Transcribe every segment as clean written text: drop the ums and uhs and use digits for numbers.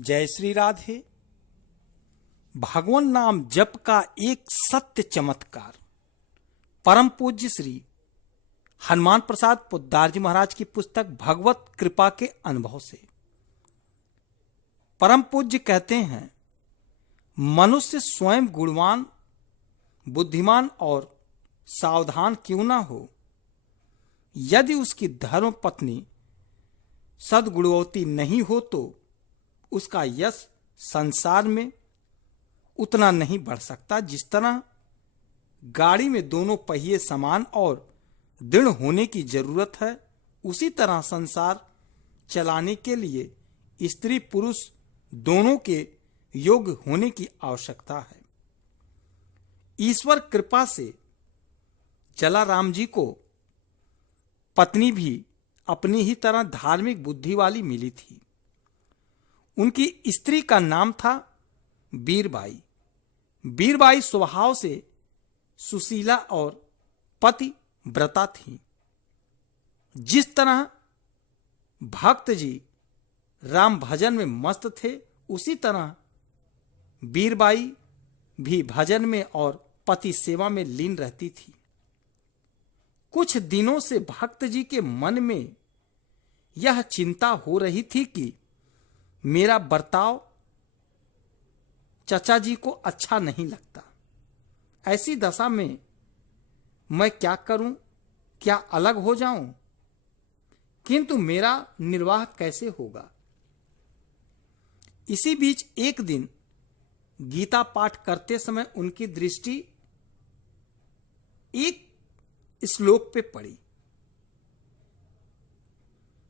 जय श्री राधे। भगवान नाम जप का एक सत्य चमत्कार। परम पूज्य श्री हनुमान प्रसाद पोद्दार जी महाराज की पुस्तक भगवत कृपा के अनुभव से। परम पूज्य कहते हैं, मनुष्य स्वयं गुणवान, बुद्धिमान और सावधान क्यों ना हो, यदि उसकी धर्म पत्नी सद्गुणवती नहीं हो तो उसका यश संसार में उतना नहीं बढ़ सकता। जिस तरह गाड़ी में दोनों पहिए समान और दृढ़ होने की जरूरत है, उसी तरह संसार चलाने के लिए स्त्री पुरुष दोनों के योग्य होने की आवश्यकता है। ईश्वर कृपा से जलाराम जी को पत्नी भी अपनी ही तरह धार्मिक बुद्धि वाली मिली थी। उनकी स्त्री का नाम था बीरबाई। बीरबाई स्वभाव से सुशीला और पतिव्रता थी। जिस तरह भक्त जी राम भजन में मस्त थे, उसी तरह बीरबाई भी भजन में और पति सेवा में लीन रहती थी। कुछ दिनों से भक्त जी के मन में यह चिंता हो रही थी कि मेरा बर्ताव चचा जी को अच्छा नहीं लगता। ऐसी दशा में मैं क्या करूं? क्या अलग हो जाऊं? किंतु मेरा निर्वाह कैसे होगा? इसी बीच एक दिन गीता पाठ करते समय उनकी दृष्टि एक श्लोक पे पड़ी।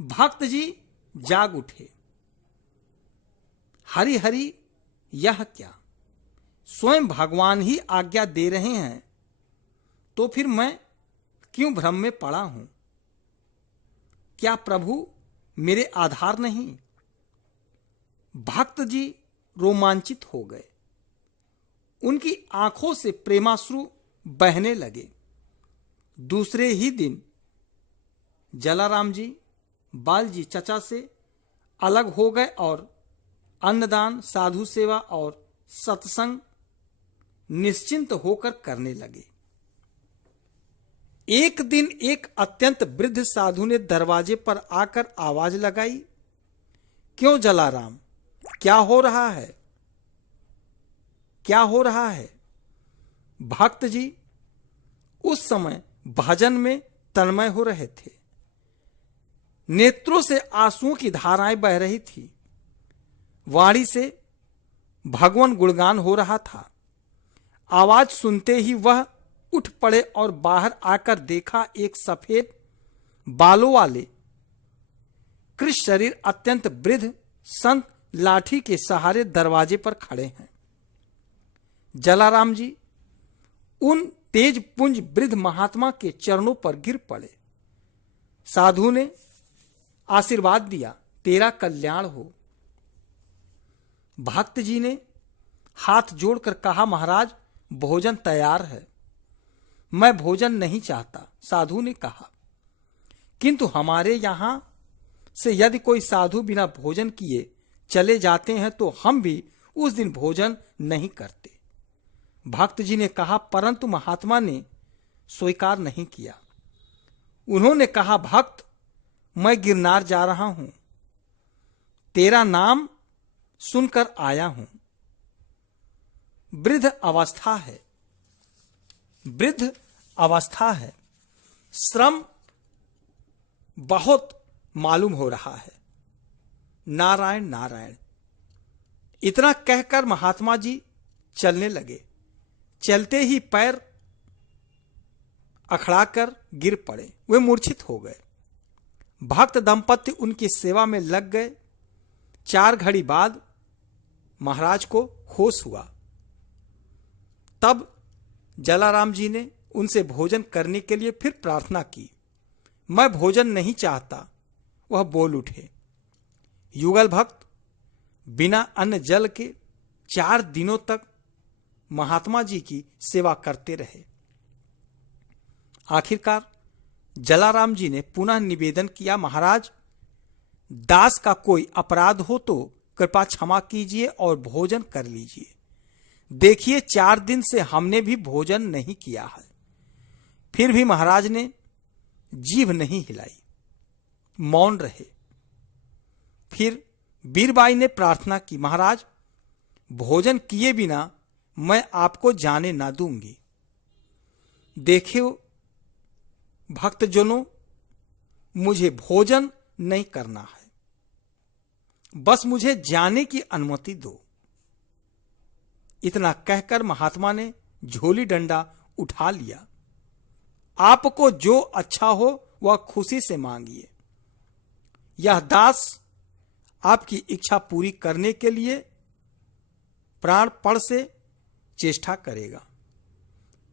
भक्त जी जाग उठे। हरि हरि, यह क्या? स्वयं भगवान ही आज्ञा दे रहे हैं, तो फिर मैं क्यों भ्रम में पड़ा हूं? क्या प्रभु मेरे आधार नहीं? भक्त जी रोमांचित हो गए। उनकी आंखों से प्रेमाश्रु बहने लगे। दूसरे ही दिन जलाराम जी बाल जी चचा से अलग हो गए और अन्नदान, साधु सेवा और सत्संग निश्चिंत होकर करने लगे। एक दिन एक अत्यंत वृद्ध साधु ने दरवाजे पर आकर आवाज लगाई, क्यों जलाराम, क्या हो रहा है? क्या हो रहा है? भक्त जी उस समय भजन में तन्मय हो रहे थे। नेत्रों से आंसुओं की धाराएं बह रही थी। वाणी से भगवान गुणगान हो रहा था। आवाज सुनते ही वह उठ पड़े और बाहर आकर देखा, एक सफेद बालों वाले कृष्ण शरीर अत्यंत वृद्ध संत लाठी के सहारे दरवाजे पर खड़े हैं। जलाराम जी उन तेज पुंज वृद्ध महात्मा के चरणों पर गिर पड़े। साधु ने आशीर्वाद दिया, तेरा कल्याण हो। भक्त जी ने हाथ जोड़कर कहा, महाराज भोजन तैयार है। मैं भोजन नहीं चाहता, साधु ने कहा। किंतु हमारे यहां से यदि कोई साधु बिना भोजन किए चले जाते हैं तो हम भी उस दिन भोजन नहीं करते। भक्त जी ने कहा, परंतु महात्मा ने स्वीकार नहीं किया। उन्होंने कहा, भक्त मैं गिरनार जा रहा हूं, तेरा नाम सुनकर आया हूं। वृद्ध अवस्था है, वृद्ध अवस्था है, श्रम बहुत मालूम हो रहा है। नारायण नारायण। इतना कहकर महात्मा जी चलने लगे। चलते ही पैर अखड़ाकर गिर पड़े, वे मूर्छित हो गए। भक्त दंपति उनकी सेवा में लग गए। 4 घड़ी बाद महाराज को होश हुआ। तब जलाराम जी ने उनसे भोजन करने के लिए फिर प्रार्थना की। मैं भोजन नहीं चाहता, वह बोल उठे। युगल भक्त बिना अन्न जल के 4 दिनों तक महात्मा जी की सेवा करते रहे। आखिरकार जलाराम जी ने पुनः निवेदन किया, महाराज दास का कोई अपराध हो तो कृपा क्षमा कीजिए और भोजन कर लीजिए। देखिए 4 दिन से हमने भी भोजन नहीं किया है। फिर भी महाराज ने जीभ नहीं हिलाई, मौन रहे। फिर बीरबाई ने प्रार्थना की, महाराज भोजन किए बिना मैं आपको जाने ना दूंगी। देखियो भक्तजनों, मुझे भोजन नहीं करना है, बस मुझे जाने की अनुमति दो। इतना कहकर महात्मा ने झोली डंडा उठा लिया। आपको जो अच्छा हो वह खुशी से मांगिए। यह दास आपकी इच्छा पूरी करने के लिए प्राणपण से चेष्टा करेगा,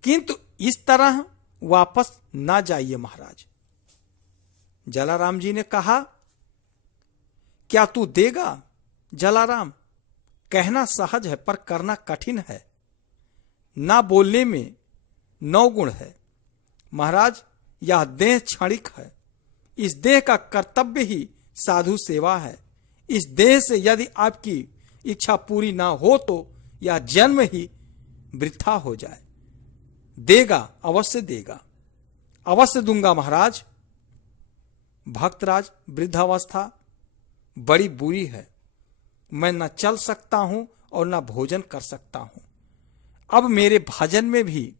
किंतु इस तरह वापस ना जाइए महाराज। जलाराम जी ने कहा, क्या तू देगा? जलाराम, कहना सहज है पर करना कठिन है। ना बोलने में 9 गुण है। महाराज यह देह क्षणिक है। इस देह का कर्तव्य ही साधु सेवा है। इस देह से यदि आपकी इच्छा पूरी ना हो तो यह जन्म ही वृथा हो जाए। देगा, अवश्य देगा, अवश्य दूंगा महाराज। भक्तराज, वृद्धावस्था बड़ी बुरी है। मैं न चल सकता हूं और न भोजन कर सकता हूं। अब मेरे भजन में भी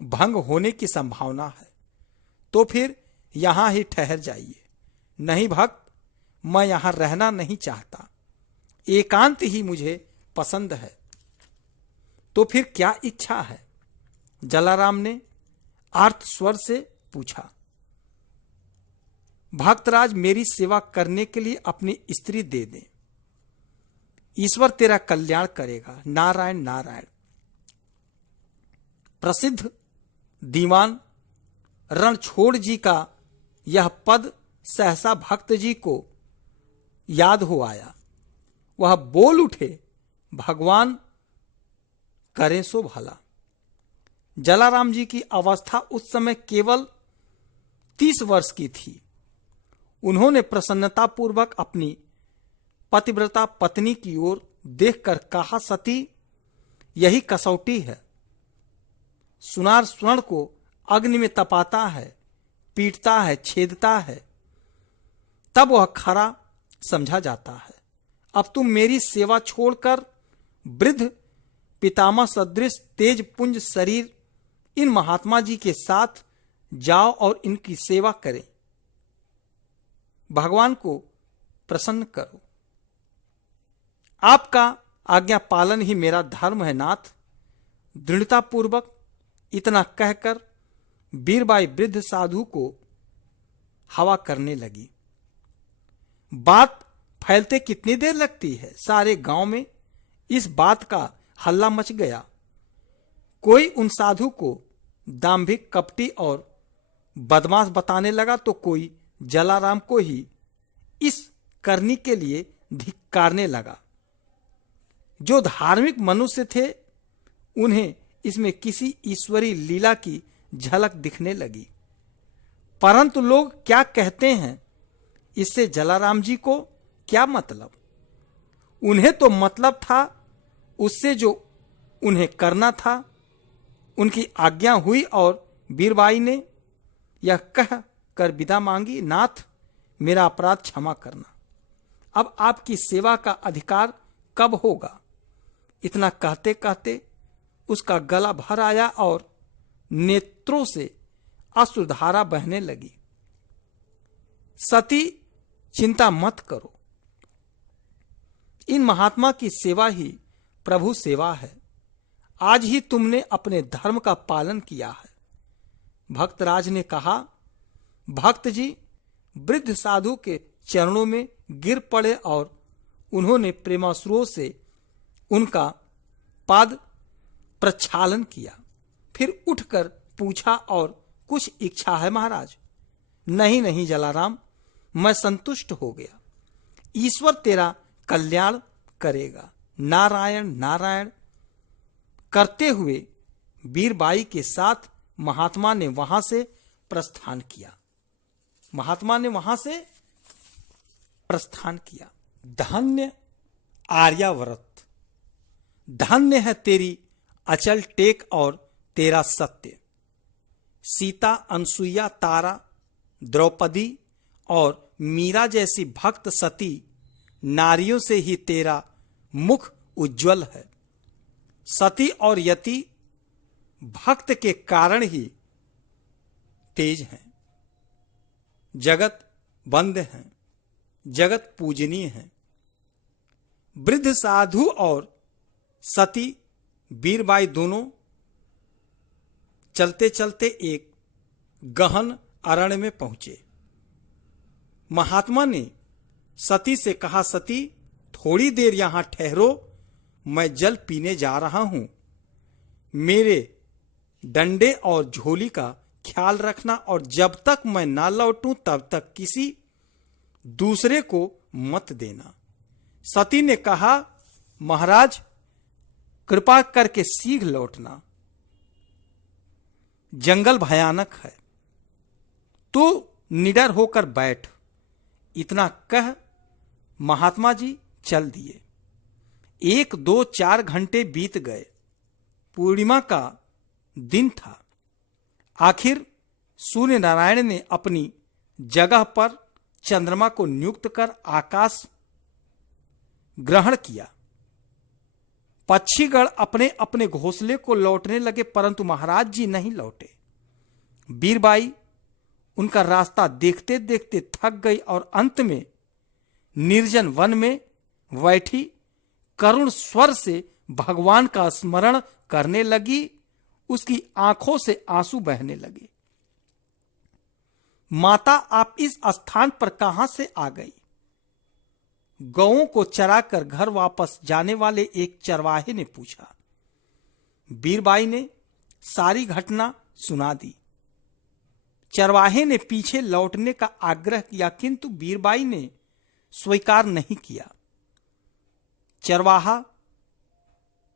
भंग होने की संभावना है, तो फिर यहां ही ठहर जाइए। नहीं भक्त, मैं यहां रहना नहीं चाहता। एकांत ही मुझे पसंद है। तो फिर क्या इच्छा है? जलाराम ने आर्त स्वर से पूछा। भक्तराज, मेरी सेवा करने के लिए अपनी स्त्री दे दे। ईश्वर तेरा कल्याण करेगा। नारायण नारायण। प्रसिद्ध दीवान रणछोड़ जी का यह पद सहसा भक्त जी को याद हो आया। वह बोल उठे, भगवान करें सो भला। जलाराम जी की अवस्था उस समय केवल 30 वर्ष की थी। उन्होंने प्रसन्नतापूर्वक अपनी पतिव्रता पत्नी की ओर देखकर कहा, सती यही कसौटी है। सुनार स्वर्ण को अग्नि में तपाता है, पीटता है, छेदता है, तब वह खरा समझा जाता है। अब तुम मेरी सेवा छोड़कर वृद्ध पितामह सदृश तेज पुंज शरीर इन महात्मा जी के साथ जाओ और इनकी सेवा करें। भगवान को प्रसन्न करो। आपका आज्ञा पालन ही मेरा धर्म है नाथ। दृढ़तापूर्वक इतना कहकर बीरबाई वृद्ध साधु को हवा करने लगी। बात फैलते कितनी देर लगती है। सारे गांव में इस बात का हल्ला मच गया। कोई उन साधु को दांभिक, कपटी और बदमाश बताने लगा, तो कोई जलाराम को ही इस करनी के लिए धिक्कारने लगा। जो धार्मिक मनुष्य थे उन्हें इसमें किसी ईश्वरी लीला की झलक दिखने लगी। परंतु लोग क्या कहते हैं, इससे जलाराम जी को क्या मतलब? उन्हें तो मतलब था उससे जो उन्हें करना था। उनकी आज्ञा हुई और बीरबाई ने यह कह कर विदा मांगी, नाथ मेरा अपराध क्षमा करना। अब आपकी सेवा का अधिकार कब होगा? इतना कहते कहते उसका गला भर आया और नेत्रों से अश्रुधारा बहने लगी। सती चिंता मत करो। इन महात्मा की सेवा ही प्रभु सेवा है। आज ही तुमने अपने धर्म का पालन किया है। भक्तराज ने कहा, भक्त जी वृद्ध साधु के चरणों में गिर पड़े और उन्होंने प्रेमाश्रुओं से उनका पाद प्रक्षालन किया। फिर उठकर पूछा, और कुछ इच्छा है महाराज? नहीं नहीं जलाराम, मैं संतुष्ट हो गया। ईश्वर तेरा कल्याण करेगा। नारायण नारायण करते हुए बीरबाई के साथ महात्मा ने वहां से प्रस्थान किया। धन्य आर्यावर्त। धन्य है तेरी अचल टेक और तेरा सत्य। सीता, अनसुईया, तारा, द्रौपदी और मीरा जैसी भक्त सती नारियों से ही तेरा मुख उज्जवल है। सती और यति भक्त के कारण ही तेज हैं। जगत बंद हैं, जगत पूजनीय है। वृद्ध साधु और सती वीरबाई दोनों चलते चलते एक गहन अरण्य में पहुंचे। महात्मा ने सती से कहा, सती थोड़ी देर यहां ठहरो, मैं जल पीने जा रहा हूं। मेरे डंडे और झोली का ख्याल रखना और जब तक मैं ना लौटूं तब तक किसी दूसरे को मत देना। सती ने कहा, महाराज कृपा करके शीघ्र लौटना, जंगल भयानक है, तो निडर होकर बैठ। इतना कह महात्मा जी चल दिए। 1, 2, 4 घंटे बीत गए। पूर्णिमा का दिन था। आखिर सूर्य नारायण ने अपनी जगह पर चंद्रमा को नियुक्त कर आकाश ग्रहण किया। पक्षीगण अपने अपने घोंसले को लौटने लगे, परंतु महाराज जी नहीं लौटे। वीरबाई उनका रास्ता देखते देखते थक गई और अंत में निर्जन वन में बैठी करुण स्वर से भगवान का स्मरण करने लगी। उसकी आंखों से आंसू बहने लगे। माता, आप इस स्थान पर कहां से आ गई? गौओं को चराकर घर वापस जाने वाले एक चरवाहे ने पूछा। वीरबाई ने सारी घटना सुना दी। चरवाहे ने पीछे लौटने का आग्रह किया, किंतु वीरबाई ने स्वीकार नहीं किया। चरवाहा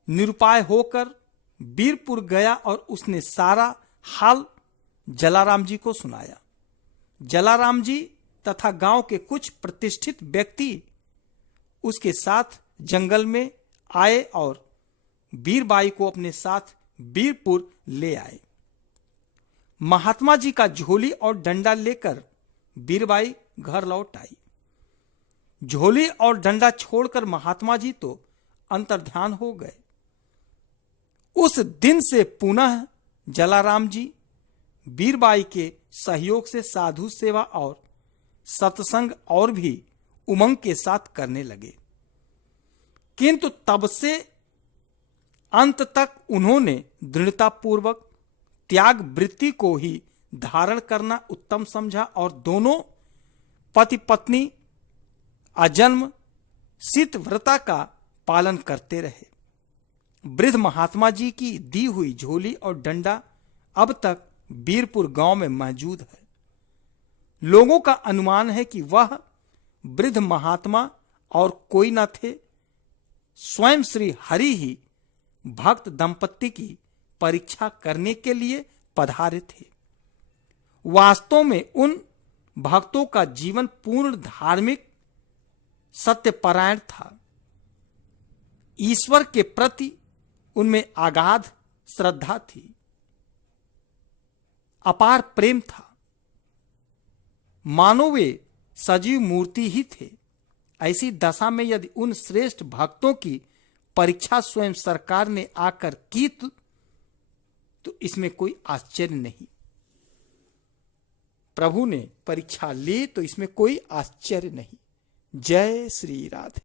निरुपाय होकर वीरपुर गया और उसने सारा हाल जलाराम जी को सुनाया। जलाराम जी तथा गांव के कुछ प्रतिष्ठित व्यक्ति उसके साथ जंगल में आए और वीरबाई को अपने साथ वीरपुर ले आए। महात्मा जी का झोली और डंडा लेकर वीरबाई घर लौट आई। झोली और डंडा छोड़कर महात्मा जी तो अंतर्ध्यान हो गए। उस दिन से पुनः जलाराम जी वीरबाई के सहयोग से साधु सेवा और सत्संग और भी उमंग के साथ करने लगे, किंतु तब से अंत तक उन्होंने दृढ़तापूर्वक त्याग वृत्ति को ही धारण करना उत्तम समझा और दोनों पति पत्नी अजन्म सित व्रता का पालन करते रहे। वृद्ध महात्मा जी की दी हुई झोली और डंडा अब तक वीरपुर गांव में मौजूद है। लोगों का अनुमान है कि वह वृद्ध महात्मा और कोई न थे, स्वयं श्री हरि ही भक्त दंपत्ति की परीक्षा करने के लिए पधारे थे। वास्तव में उन भक्तों का जीवन पूर्ण धार्मिक सत्यपरायण था। ईश्वर के प्रति उनमें अगाध श्रद्धा थी, अपार प्रेम था। मानो वे सजीव मूर्ति ही थे। ऐसी दशा में यदि उन श्रेष्ठ भक्तों की परीक्षा स्वयं सरकार ने आकर की तो इसमें कोई आश्चर्य नहीं। प्रभु ने परीक्षा ली तो इसमें कोई आश्चर्य नहीं। जय श्री राधे।